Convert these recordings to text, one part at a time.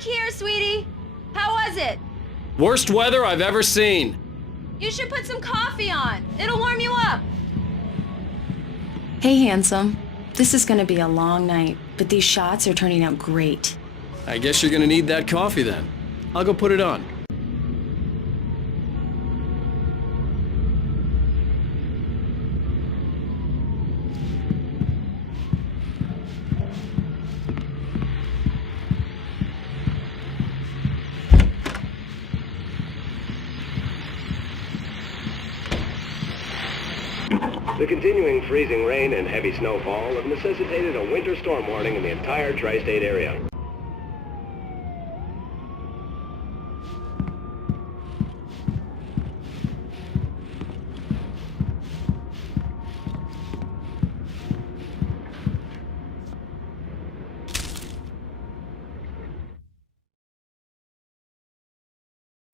back here, sweetie. How was it? Worst weather I've ever seen. You should put some coffee on. It'll warm you up. Hey, handsome. This is gonna be a long night, but these shots are turning out great. I guess you're gonna need that coffee then. I'll go put it on. The continuing freezing rain and heavy snowfall have necessitated a winter storm warning in the entire tri-state area.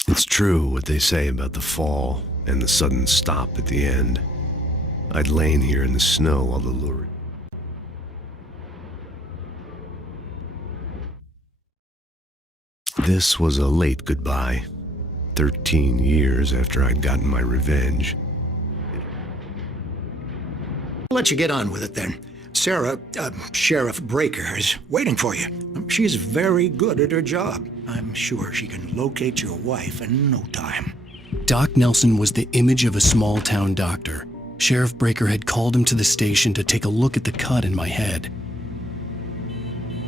It's true what they say about the fall and the sudden stop at the end. I'd lain here in the snow while the lurid. This was a late goodbye. 13 years after I'd gotten my revenge. I'll let you get on with it then. Sarah, Sheriff Breaker, is waiting for you. She's very good at her job. I'm sure she can locate your wife in no time. Doc Nelson was the image of a small-town doctor. Sheriff Breaker had called him to the station to take a look at the cut in my head.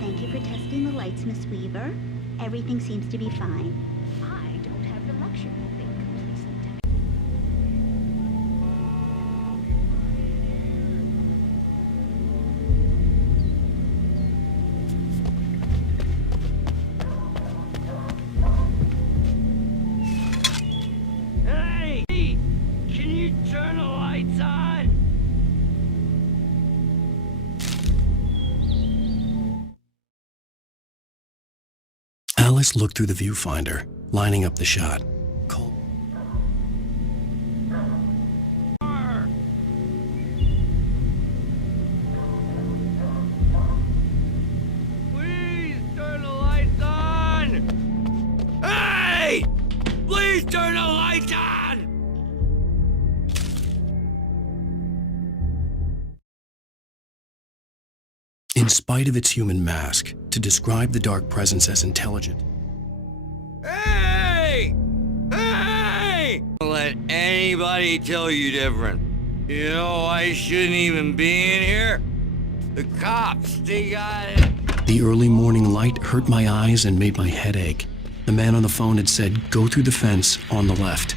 Thank you for testing the lights, Miss Weaver. Everything seems to be fine. I don't have the luxury of being complacent. Hey! Can you turn the lights on? Alice looked through the viewfinder, lining up the shot. Please turn the lights on! Hey! Please turn the lights on! In spite of its human mask, to describe the dark presence as intelligent. Hey! Hey! Don't let anybody tell you different. You know, I shouldn't even be in here. The cops, they got it. The early morning light hurt my eyes and made my head ache. The man on the phone had said, "Go through the fence on the left."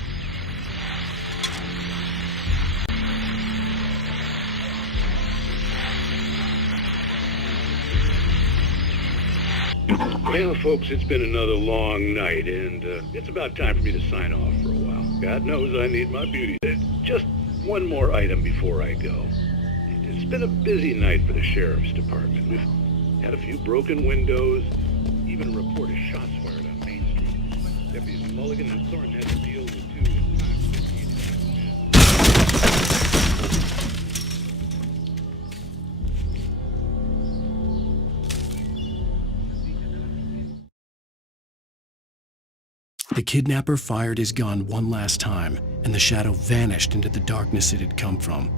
Well, folks, it's been another long night, and it's about time for me to sign off for a while. God knows I need my beauty. Just one more item before I go. It's been a busy night for the Sheriff's Department. We've had a few broken windows, even a report of shots fired on Main Street. Deputies Mulligan and Thornton had to deal with two. The kidnapper fired his gun one last time, and the shadow vanished into the darkness it had come from.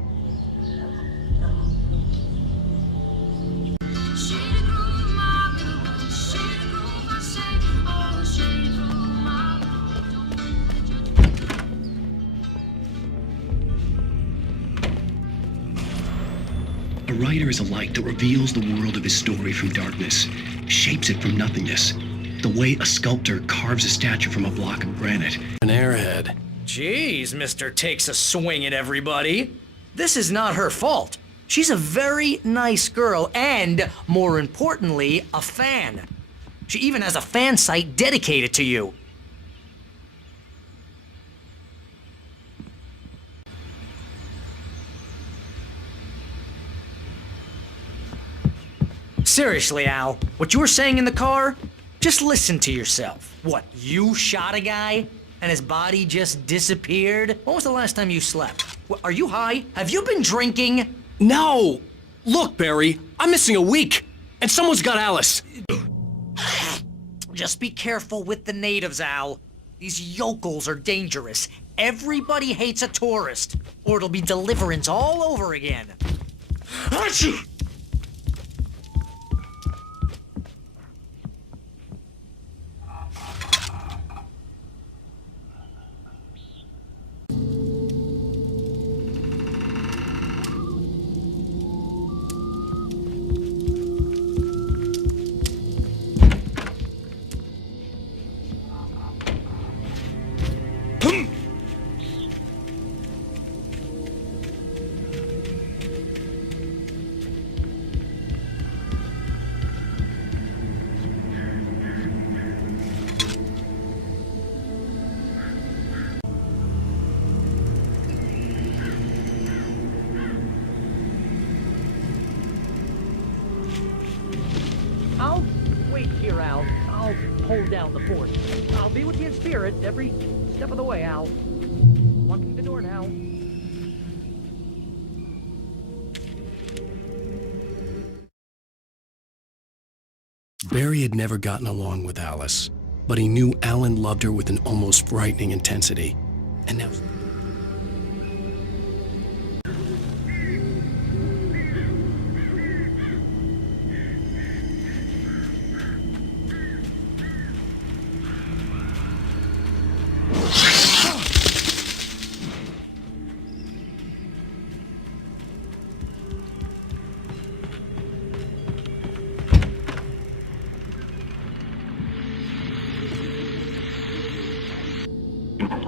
A writer is a light that reveals the world of his story from darkness, shapes it from nothingness. The way a sculptor carves a statue from a block of granite. An airhead. Jeez, Mr. Takes a Swing at Everybody. This is not her fault. She's a very nice girl and, more importantly, a fan. She even has a fan site dedicated to you. Seriously, Al, what you were saying in the car? Just listen to yourself. What, you shot a guy and his body just disappeared? When was the last time you slept? What, are you high? Have you been drinking? No! Look, Barry, I'm missing a week, and someone's got Alice. Just be careful with the natives, Al. These yokels are dangerous. Everybody hates a tourist, or it'll be Deliverance all over again. Achoo! I'll wait here, Al. I'll hold down the fort. I'll be with you in spirit every step of the way, Al. Locking the door now. Barry had never gotten along with Alice, but he knew Alan loved her with an almost frightening intensity. And now...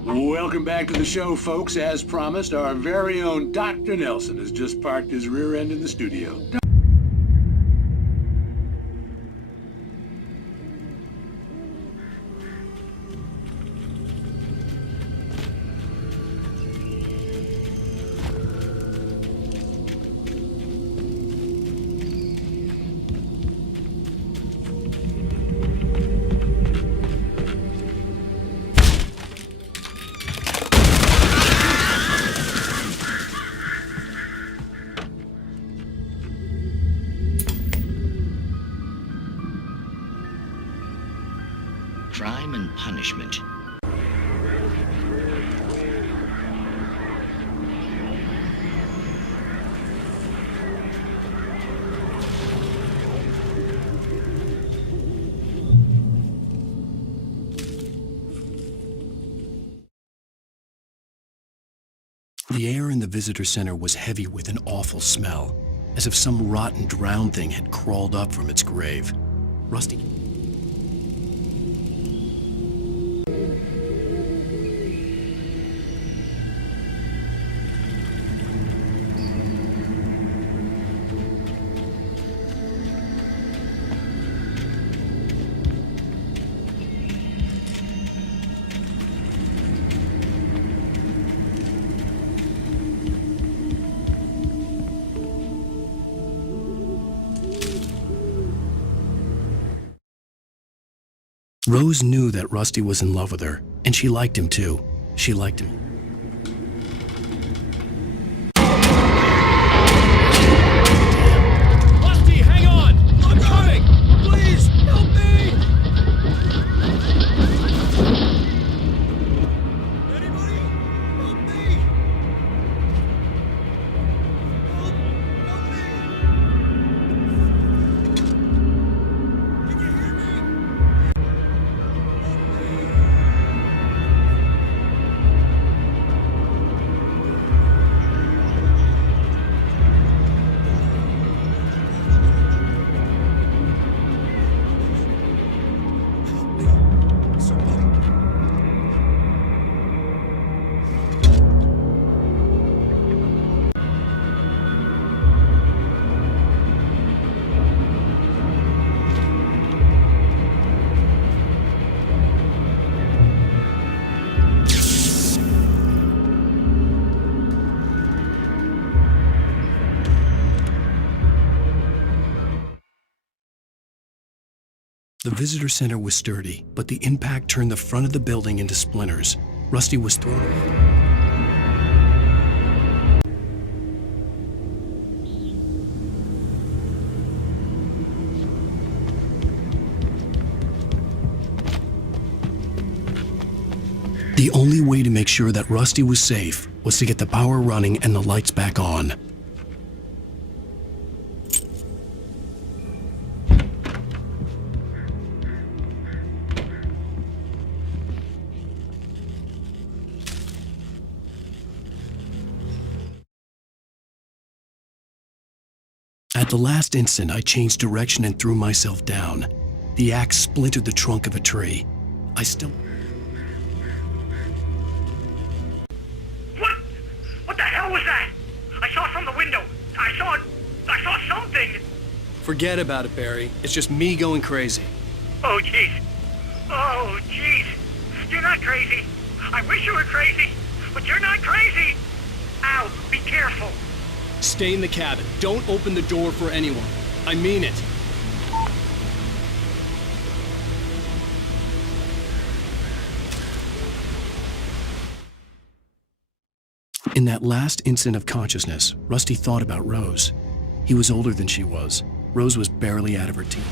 Welcome back to the show, folks. As promised, our very own Dr. Nelson has just parked his rear end in the studio. Crime and punishment. The air in the visitor center was heavy with an awful smell, as if some rotten drowned thing had crawled up from its grave. Rusty... Rose knew that Rusty was in love with her, and she liked him too. She liked him. Rusty, hang on! I'm coming! Please, help me! Anybody? Help me! Help me! Can you hear me? The visitor center was sturdy, but the impact turned the front of the building into splinters. Rusty was thrown away. The only way to make sure that Rusty was safe was to get the power running and the lights back on. At the last instant, I changed direction and threw myself down. The axe splintered the trunk of a tree. What the hell was that? I saw it from the window. I saw something. Forget about it, Barry. It's just me going crazy. Oh, jeez. Oh, jeez. You're not crazy. I wish you were crazy, but you're not crazy. Ow, be careful. Stay in the cabin. Don't open the door for anyone. I mean it. In that last instant of consciousness, Rusty thought about Rose. He was older than she was. Rose was barely out of her teens.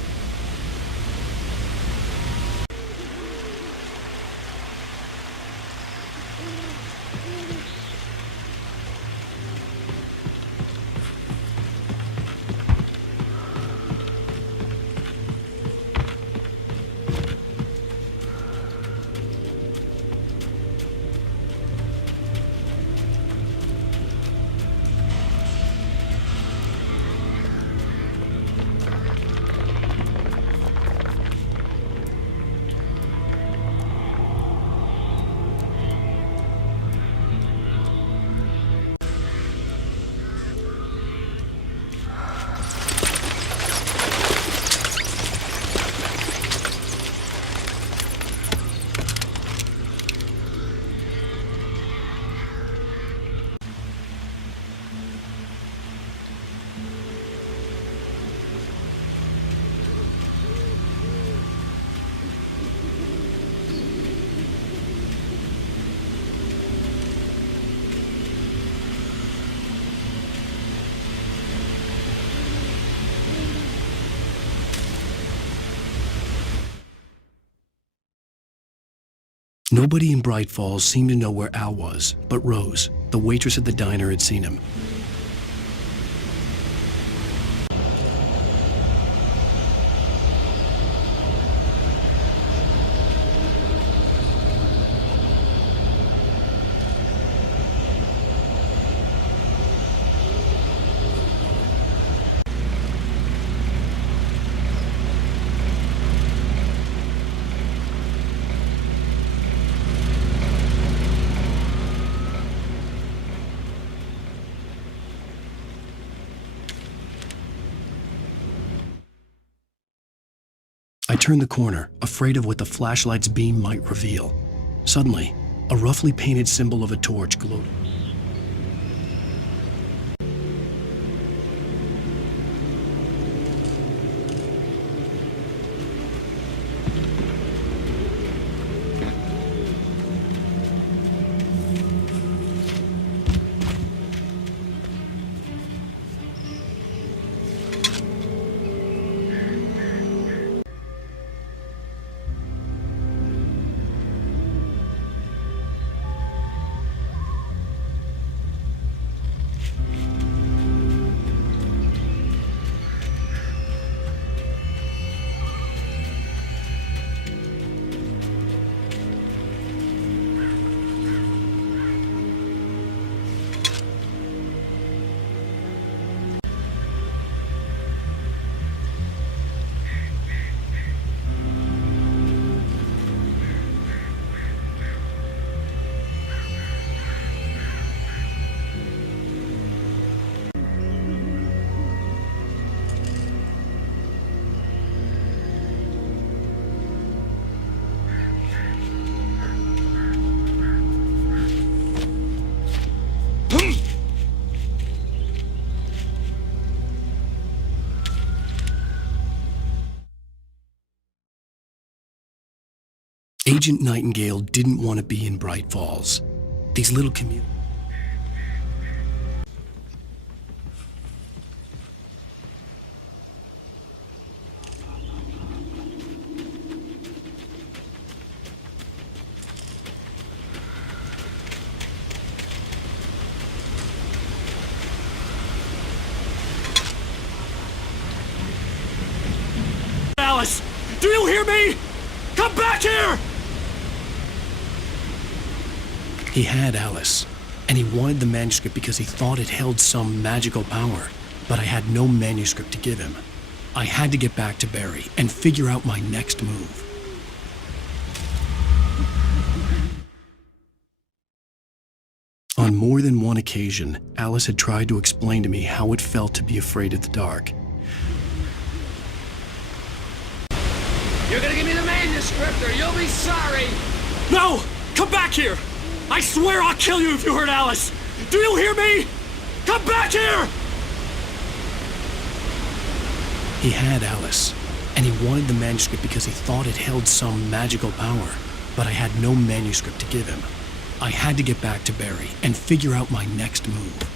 Nobody in Bright Falls seemed to know where Al was, but Rose, the waitress at the diner, had seen him. I turned the corner, afraid of what the flashlight's beam might reveal. Suddenly, a roughly painted symbol of a torch glowed. Agent Nightingale didn't want to be in Bright Falls. These little communities. hear me? Come back here! He had Alice, and he wanted the manuscript because he thought it held some magical power, but I had no manuscript to give him. I had to get back to Barry and figure out my next move. On more than one occasion, Alice had tried to explain to me how it felt to be afraid of the dark. You're gonna give me the manuscript or you'll be sorry! No! Come back here! I swear I'll kill you if you hurt Alice! Do you hear me? Come back here! He had Alice, and he wanted the manuscript because he thought it held some magical power, but I had no manuscript to give him. I had to get back to Barry and figure out my next move.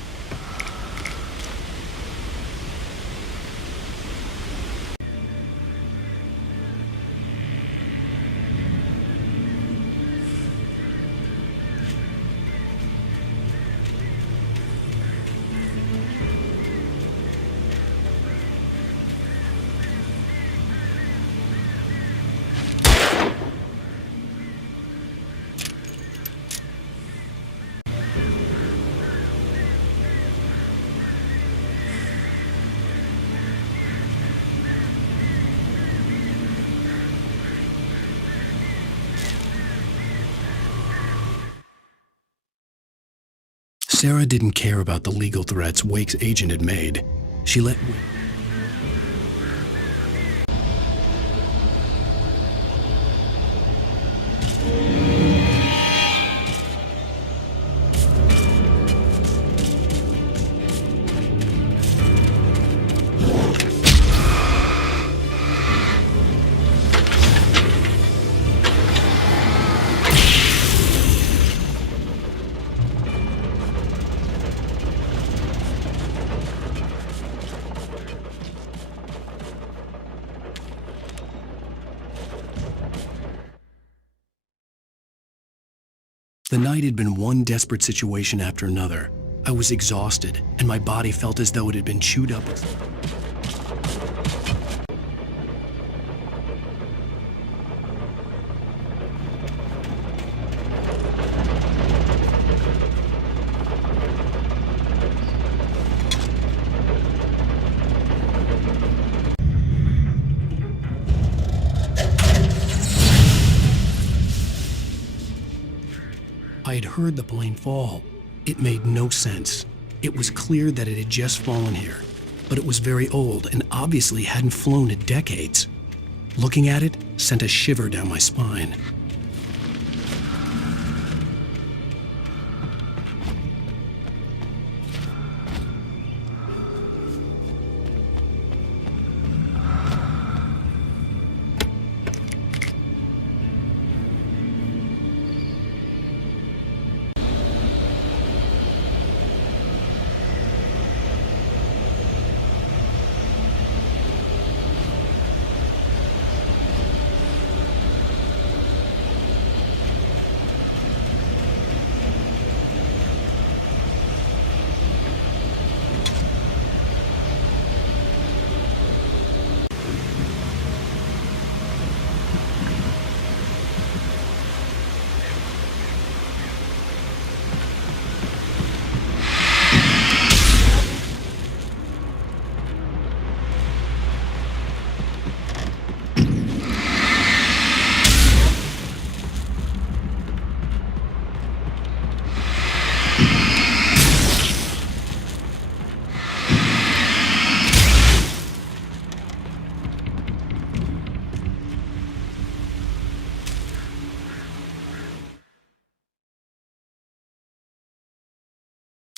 Sarah didn't care about the legal threats Wake's agent had made. She let The night had been one desperate situation after another. I was exhausted, and my body felt as though it had been chewed up. I had heard the plane fall. It made no sense. It was clear that it had just fallen here, but it was very old and obviously hadn't flown in decades. Looking at it sent a shiver down my spine.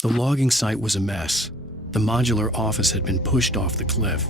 The logging site was a mess. The modular office had been pushed off the cliff.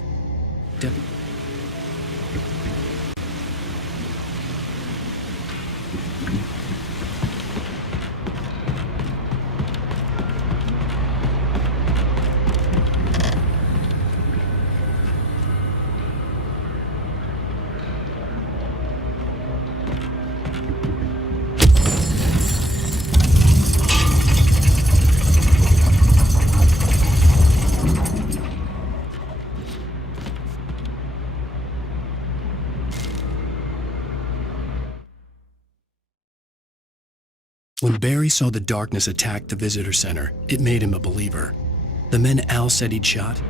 When Barry saw the darkness attack the visitor center, it made him a believer. The men Al said he'd shot,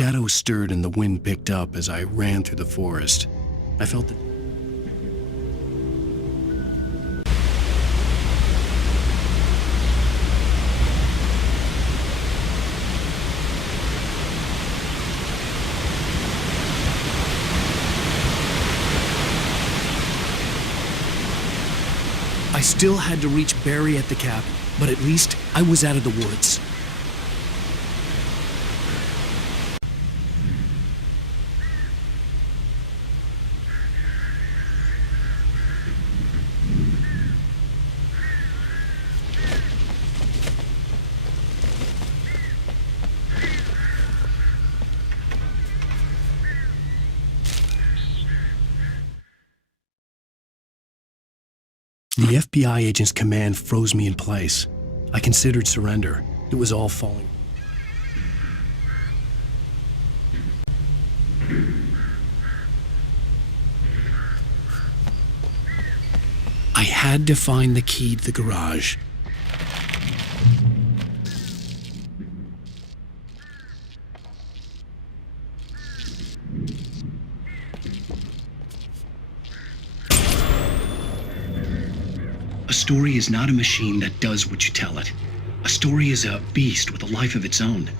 shadows stirred and the wind picked up as I ran through the forest. I felt that I still had to reach Barry at the cabin, but at least I was out of the woods. The FBI agent's command froze me in place. I considered surrender. It was all falling. I had to find the key to the garage. A story is not a machine that does what you tell it. A story is a beast with a life of its own.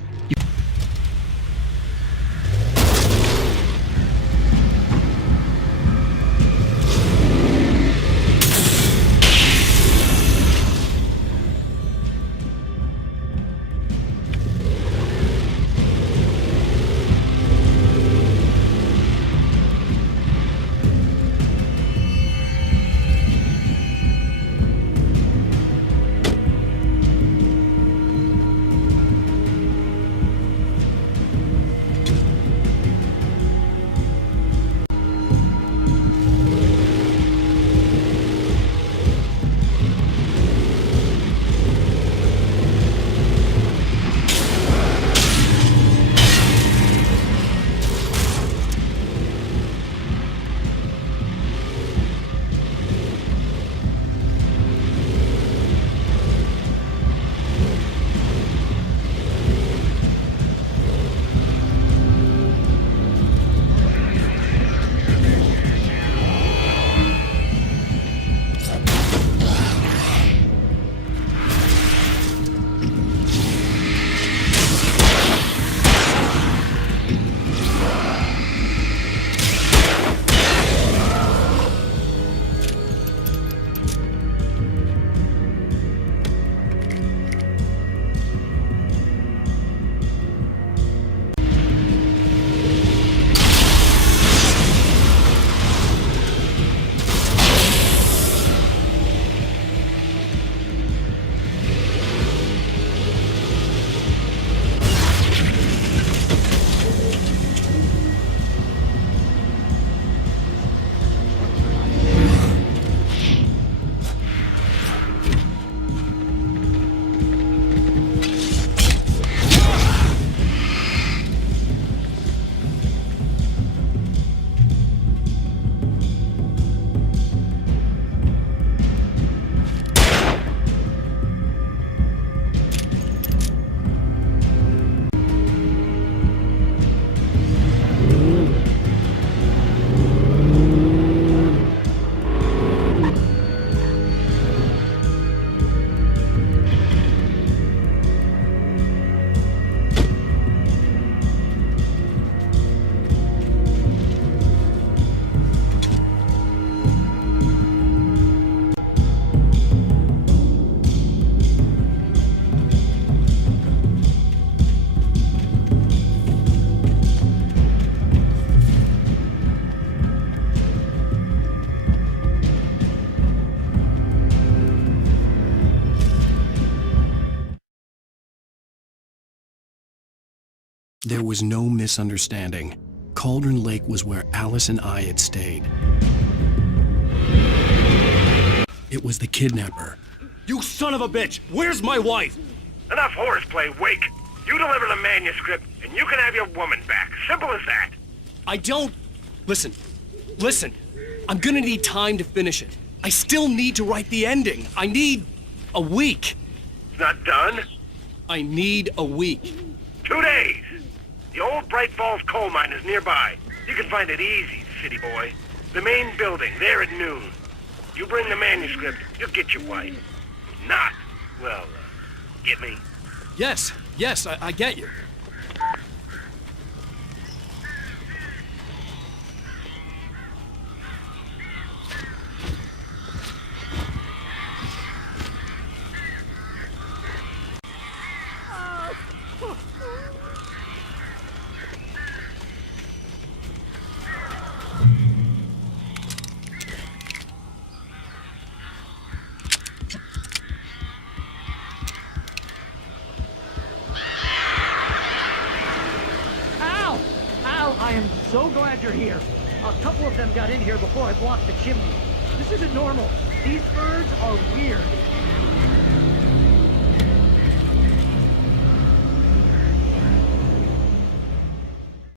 There was no misunderstanding. Cauldron Lake was where Alice and I had stayed. It was the kidnapper. You son of a bitch! Where's my wife? Enough horseplay, Wake. You deliver the manuscript, and you can have your woman back. Simple as that. I don't... Listen. I'm gonna need time to finish it. I still need to write the ending. I need a week. It's not done? I need a week. 2 days. The old Bright Falls coal mine is nearby. You can find it easy, city boy. The main building, there at noon. You bring the manuscript, you'll get your wife. If not, well, get me? Yes, I get you. I am so glad you're here. A couple of them got in here before I blocked the chimney. This isn't normal. These birds are weird.